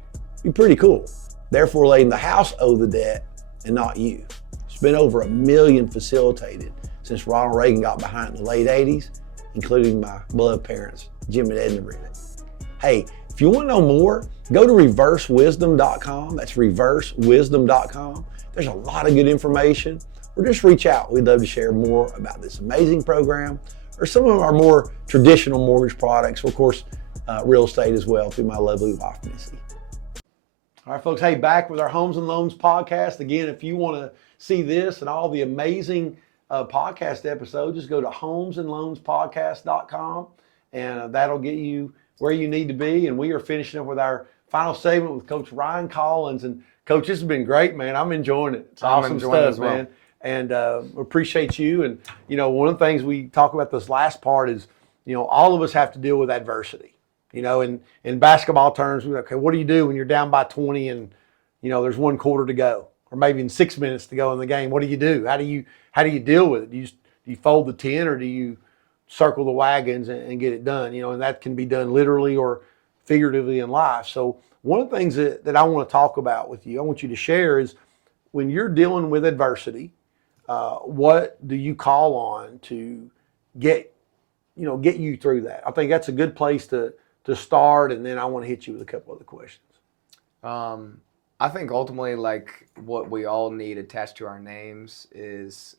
Be pretty cool. Therefore, letting the house owe the debt and not you. It's been over 1 million facilitated since Ronald Reagan got behind it in the late 80s, including my beloved parents, Jim and Edna Bennett. Hey, if you want to know more, go to reversewisdom.com. That's reversewisdom.com. There's a lot of good information. Or just reach out. We'd love to share more about this amazing program or some of our more traditional mortgage products, or of course, real estate as well, through my lovely wife, Missy. All right, folks. Hey, back with our Homes and Loans podcast. Again, if you want to see this and all the amazing podcast episodes, just go to homesandloanspodcast.com, and that'll get you where you need to be. And we are finishing up with our final segment with Coach Ryan Collins. And Coach, this has been great, man. I'm enjoying it. It's awesome stuff, man. And appreciate you. And, you know, one of the things we talk about this last part is, you know, all of us have to deal with adversity. You know, in basketball terms, we're like, okay, what do you do when you're down by 20 and, you know, there's 1 quarter to go, or maybe in 6 minutes to go in the game? What do you do? How do you deal with it? Do you fold the 10, or do you circle the wagons and get it done? You know, and that can be done literally or figuratively in life. So one of the things that I want to talk about with you, I want you to share, is when you're dealing with adversity, what do you call on to get you through that? I think that's a good place to start, and then I want to hit you with a couple other questions. I think ultimately, like, what we all need attached to our names is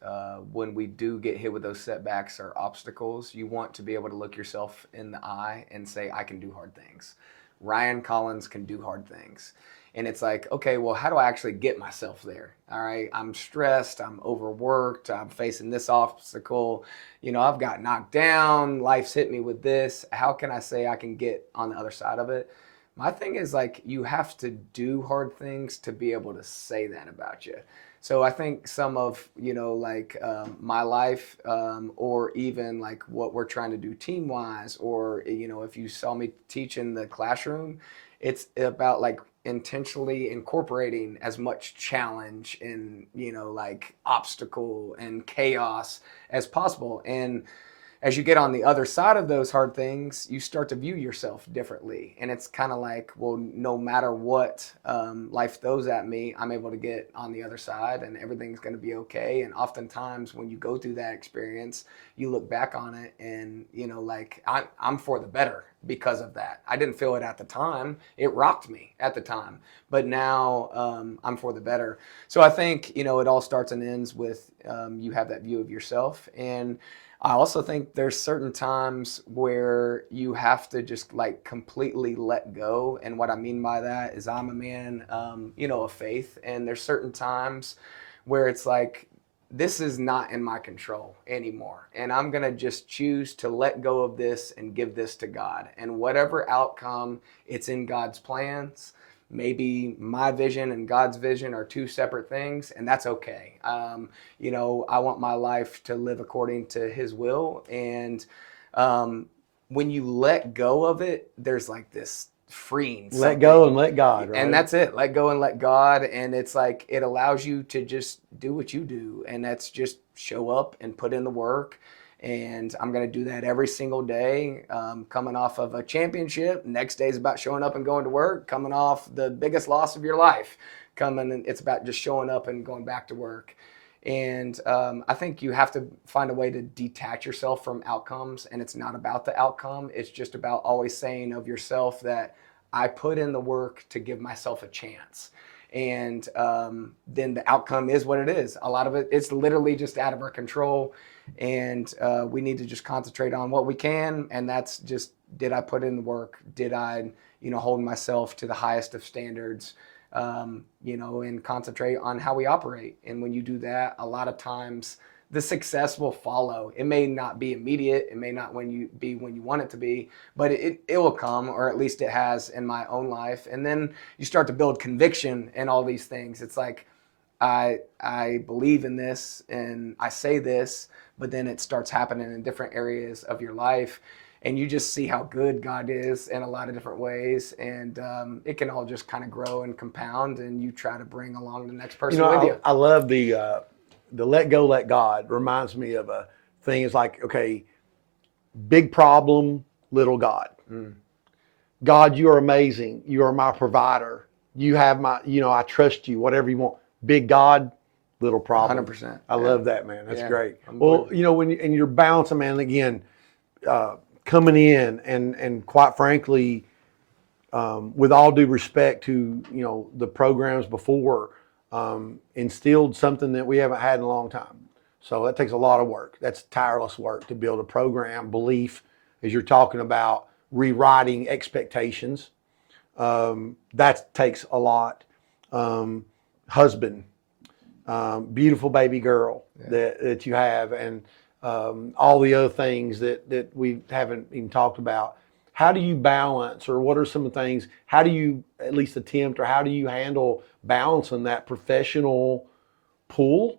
when we do get hit with those setbacks or obstacles, you want to be able to look yourself in the eye and say, I can do hard things. Ryan Collins can do hard things. And it's like, okay, well, how do I actually get myself there? All right, I'm stressed, I'm overworked, I'm facing this obstacle, you know, I've got knocked down, life's hit me with this. How can I say I can get on the other side of it? My thing is, like, you have to do hard things to be able to say that about you. So I think some of, you know, like my life, or even like what we're trying to do team-wise, or, you know, if you saw me teach in the classroom, it's about like intentionally incorporating as much challenge and, you know, like obstacle and chaos as possible. And as you get on the other side of those hard things, you start to view yourself differently. And it's kind of like, well, no matter what life throws at me, I'm able to get on the other side and everything's going to be okay. And oftentimes when you go through that experience, you look back on it and, you know, like I'm for the better because of that. I didn't feel it at the time. It rocked me at the time. But now I'm for the better. So I think, you know, it all starts and ends with you have that view of yourself. And I also think there's certain times where you have to just like completely let go. And what I mean by that is I'm a man, you know, of faith. And there's certain times where it's like, this is not in my control anymore. And I'm going to just choose to let go of this and give this to God. And whatever outcome, it's in God's plans. Maybe my vision and God's vision are two separate things, and that's okay. You know, I want my life to live according to His will. And when you let go of it, there's like this freeing. Let go and let God, right? And that's it. Let go and let God. And it's like, it allows you to just do what you do. And that's just show up and put in the work. And I'm going to do that every single day. Coming off of a championship, next day is about showing up and going to work. Coming off the biggest loss of your life, it's about just showing up and going back to work. And I think you have to find a way to detach yourself from outcomes. And it's not about the outcome. It's just about always saying of yourself that I put in the work to give myself a chance. And then the outcome is what it is. A lot of it, it's literally just out of our control. And we need to just concentrate on what we can. And that's just, did I put in the work? Did I, hold myself to the highest of standards? And concentrate on how we operate. And when you do that, a lot of times the success will follow. It may not be immediate. It may not when you want it to be, but it will come, or at least it has in my own life. And then you start to build conviction in all these things. It's like, I believe in this and I say this, but then it starts happening in different areas of your life. And you just see how good God is in a lot of different ways. And it can all just kind of grow and compound, and you try to bring along the next person with you. I love the let go, let God. Reminds me of a thing. It's like, okay, big problem, little God. God, you are amazing. You are my provider. You have my, I trust you, whatever you want. Big God, little problem. 100%. I love that, man. That's great. Well, when you're balancing, man, again, coming in and quite frankly, with all due respect to, the programs before, instilled something that we haven't had in a long time. So that takes a lot of work. That's tireless work to build a program, belief, as you're talking about rewriting expectations. That takes a lot. Husband, beautiful baby girl that you have, and all the other things that we haven't even talked about. How do you balance, or what are some of the things, how do you at least attempt, or how do you handle balancing that professional pull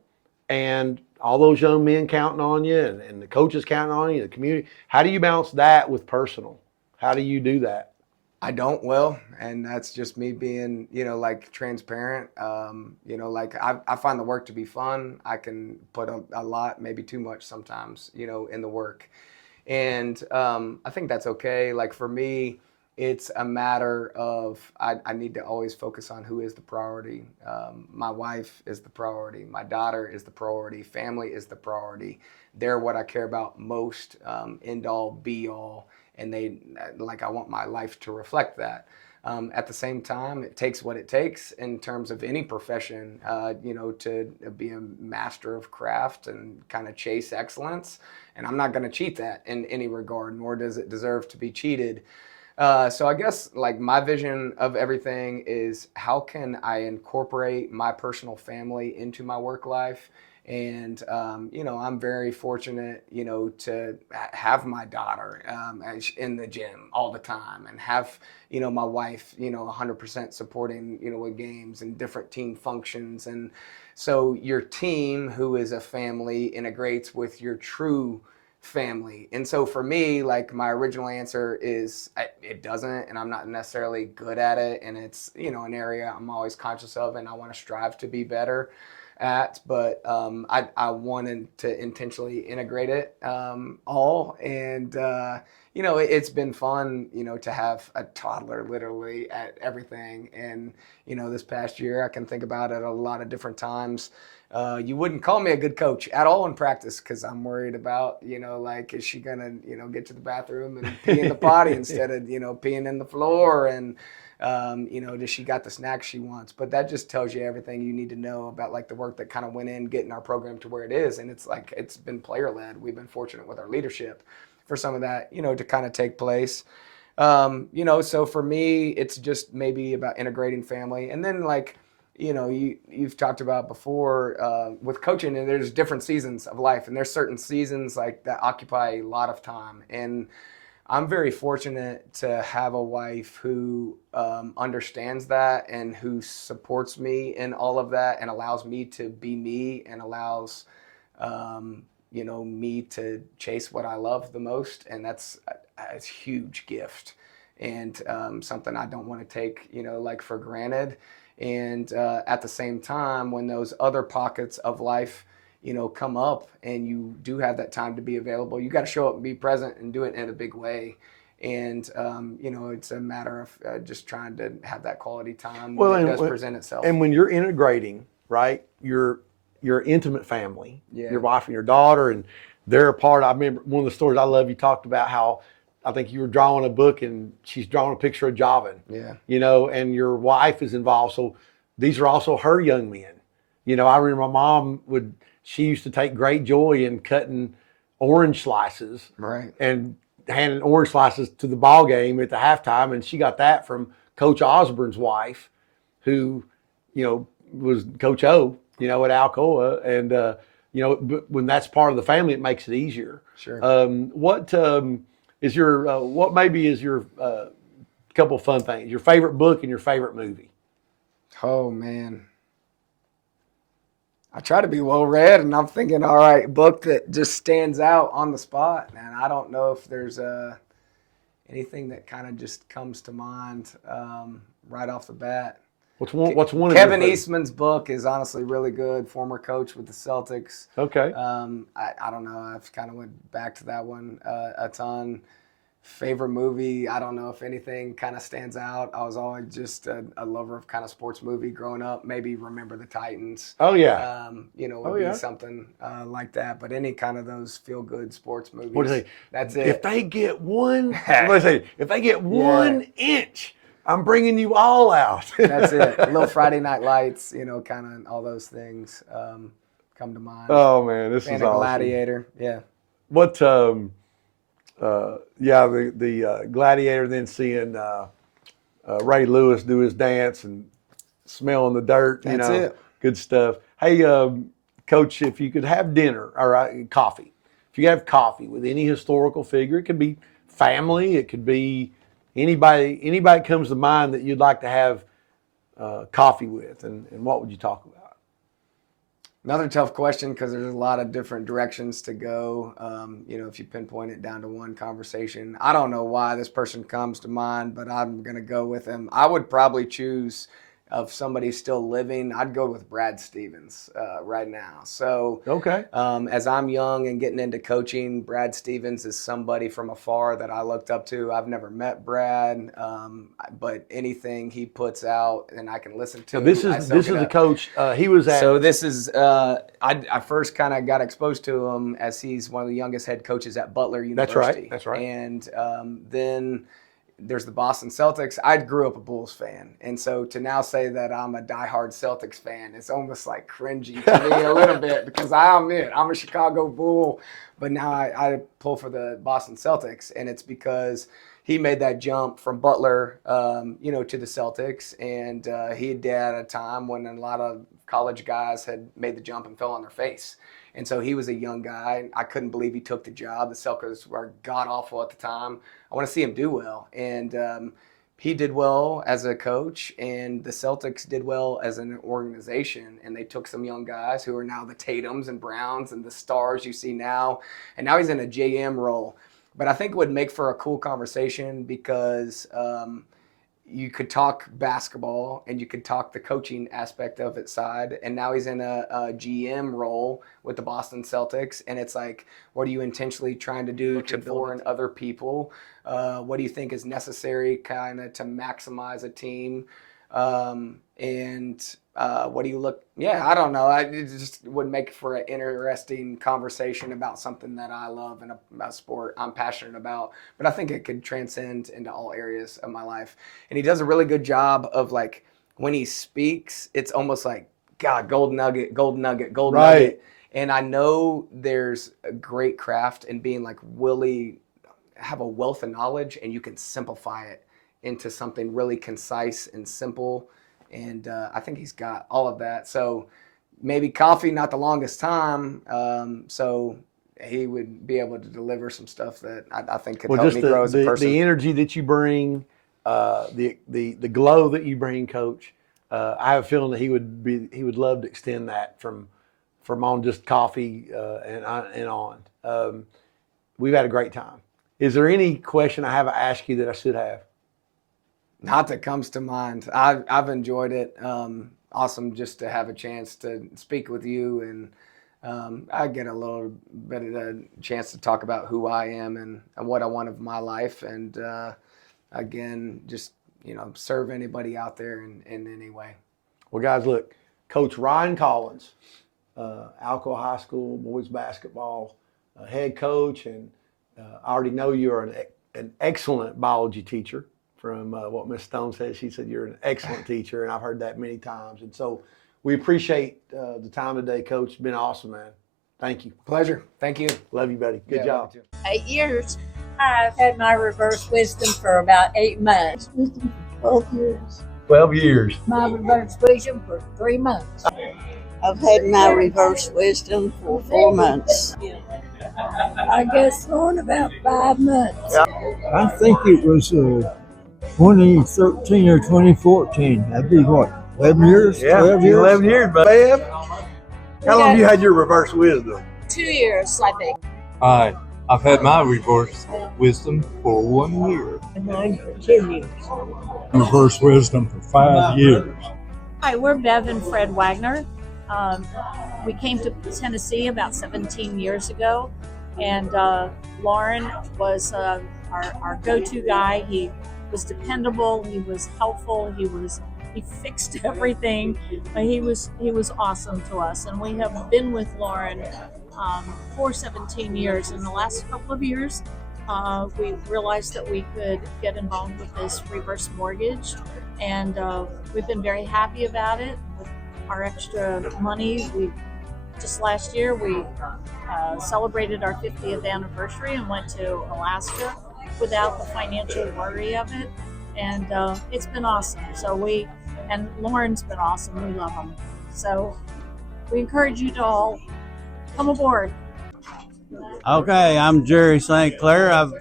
and all those young men counting on you and the coaches counting on you, the community? How do you balance that with personal? How do you do that? I don't well, and that's just me being, transparent. I find the work to be fun. I can put a lot, maybe too much sometimes, in the work. And I think that's okay. Like for me, it's a matter of, I need to always focus on who is the priority. My wife is the priority. My daughter is the priority. Family is the priority. They're what I care about most, end all, be all. And I want my life to reflect that. At the same time, it takes what it takes in terms of any profession, to be a master of craft and kind of chase excellence. And I'm not going to cheat that in any regard, nor does it deserve to be cheated. So I guess my vision of everything is, how can I incorporate my personal family into my work life? And, I'm very fortunate, to have my daughter in the gym all the time, and have, my wife, 100% supporting, with games and different team functions. And so your team, who is a family, integrates with your true family. And so for me, my original answer is it doesn't, and I'm not necessarily good at it. And it's, an area I'm always conscious of, and I want to strive to be better at, but I wanted to intentionally integrate it all. And it's been fun, to have a toddler literally at everything. And this past year, I can think about it a lot of different times. You wouldn't call me a good coach at all in practice, because I'm worried about, is she gonna, get to the bathroom and pee in the potty instead of, peeing in the floor, and does she got the snacks she wants? But that just tells you everything you need to know about the work that kind of went in getting our program to where it is. And it's been player led. We've been fortunate with our leadership for some of that, to kind of take place. So for me, it's just maybe about integrating family. And then you've talked about before with coaching, and there's different seasons of life, and there's certain seasons that occupy a lot of time. And I'm very fortunate to have a wife who understands that, and who supports me in all of that, and allows me to be me, and allows me to chase what I love the most. And that's a huge gift, and something I don't want to take for granted. And at the same time, when those other pockets of life come up, and you do have that time to be available, you got to show up and be present and do it in a big way. And, it's a matter of just trying to have that quality time when it does present itself. And when you're integrating, right, your intimate family, Yeah. your wife and your daughter, and they're a part. I remember one of the stories I love, you talked about how I think you were drawing a book and she's drawing a picture of Javin, and your wife is involved. So these are also her young men. I remember my mom would she used to take great joy in cutting orange slices Right. and handing orange slices to the ball game at the halftime. And she got that from Coach Osborne's wife, who, was Coach O, at Alcoa. And, but when that's part of the family, it makes it easier. Sure. What maybe is your couple of fun things, your favorite book and your favorite movie? Oh, man. I try to be well read, and I'm thinking, all right, book that just stands out on the spot. And I don't know if there's anything that kind of just comes to mind right off the bat. What's one Kevin of your Eastman's book is honestly really good. Former coach with the Celtics. Okay. I don't know. I've kind of went back to that one a ton. Favorite movie, I don't know if anything kind of stands out. I was always just a lover of kind of sports movie growing up. Maybe Remember the Titans. Oh, yeah. Would be something like that. But any kind of those feel-good sports movies. What do they? That's it. If they get if they get 1 inch, I'm bringing you all out. That's it. Little Friday Night Lights, kind of all those things come to mind. Oh man, this is awesome. Gladiator, yeah. What? The Gladiator. Then seeing Ray Lewis do his dance and smelling the dirt. That's it. Good stuff. Hey, Coach, if you could have dinner or coffee, if you have coffee with any historical figure, it could be family, it could be anybody comes to mind that you'd like to have coffee with, and what would you talk about? Another tough question because there's a lot of different directions to go. If you pinpoint it down to one conversation, I don't know why this person comes to mind, but I'm going to go with him. I would probably choose, of somebody still living, I'd go with Brad Stevens right now. So okay. As I'm young and getting into coaching, Brad Stevens is somebody from afar that I looked up to. I've never met Brad, but anything he puts out and I can listen to. So this is the coach. He was at. So this is I first kind of got exposed to him as he's one of the youngest head coaches at Butler University. That's right. And then there's the Boston Celtics. I grew up a Bulls fan. And so to now say that I'm a diehard Celtics fan, it's almost like cringy to me a little bit because I'm a Chicago Bull, but now I pull for the Boston Celtics. And it's because he made that jump from Butler, to the Celtics. And he did at a time when a lot of college guys had made the jump and fell on their face. And so he was a young guy. I couldn't believe he took the job. The Celtics were god-awful at the time. I want to see him do well. And he did well as a coach, and the Celtics did well as an organization. And they took some young guys who are now the Tatums and Browns and the stars you see now. And now he's in a GM role. But I think it would make for a cool conversation because you could talk basketball and you could talk the coaching aspect of it side. And now he's in a GM role with the Boston Celtics. And it's like, what are you intentionally trying to do to foreign other people? What do you think is necessary kind of to maximize a team? What do you look? Yeah, I don't know. It just would make for an interesting conversation about something that I love and about sport I'm passionate about. But I think it could transcend into all areas of my life. And he does a really good job of, like, when he speaks, it's almost like, God, gold nugget, gold nugget, gold nugget. And I know there's a great craft in being like really have a wealth of knowledge, and you can simplify it into something really concise and simple. And I think he's got all of that. So maybe coffee, not the longest time. So he would be able to deliver some stuff that I think could help me grow as a person. The energy that you bring, the glow that you bring, Coach. I have a feeling that he would love to extend that from on just coffee and on. We've had a great time. Is there any question I haven't asked you that I should have? Not that comes to mind. I've enjoyed it. Awesome just to have a chance to speak with you, and I get a little bit of a chance to talk about who I am and what I want of my life, and again, just serve anybody out there in any way. Well, guys, look, Coach Ryan Collins, Alcoa High School boys basketball head coach, and I already know you're an excellent biology teacher. From what Miss Stone said, she said you're an excellent teacher, and I've heard that many times. And so we appreciate the time today, Coach. It's been awesome, man. Thank you. Pleasure. Thank you. Love you, buddy. Good job. Love you too. 8 years. I've had my reverse wisdom for about 8 months. Wisdom for 12 years. 12 years. My reverse wisdom for 3 months. I've had my reverse wisdom for 4 months. I guess on about 5 months. I think it was 2013 or 2014. That'd be what, 11 years? 12 years? 11 years, buddy. Babe, how long have you had your reverse wisdom? 2 years, I think. I've had my reverse wisdom for 1 year. And mine for 10 years. Reverse wisdom for 5 years. Hi, we're Bev and Fred Wagner. We came to Tennessee about 17 years ago, and Lauren was our go-to guy. He was dependable. He was helpful. He fixed everything. He was awesome to us, and we have been with Lauren for 17 years. In the last couple of years, we realized that we could get involved with this reverse mortgage, and we've been very happy about it. With our extra money, just last year we celebrated our 50th anniversary and went to Alaska without the financial worry of it, and it's been awesome. And Lauren's been awesome. We love them. So we encourage you to all come aboard. Okay, I'm Jerry St. Clair. I've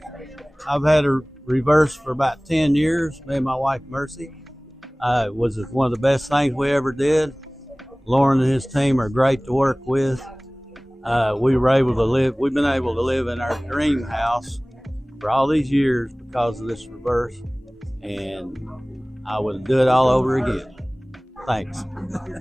had a reverse for about 10 years. Me and my wife Mercy. It was one of the best things we ever did. Lauren and his team are great to work with. We've been able to live in our dream house for all these years because of this reverse, and I would do it all over again. Thanks.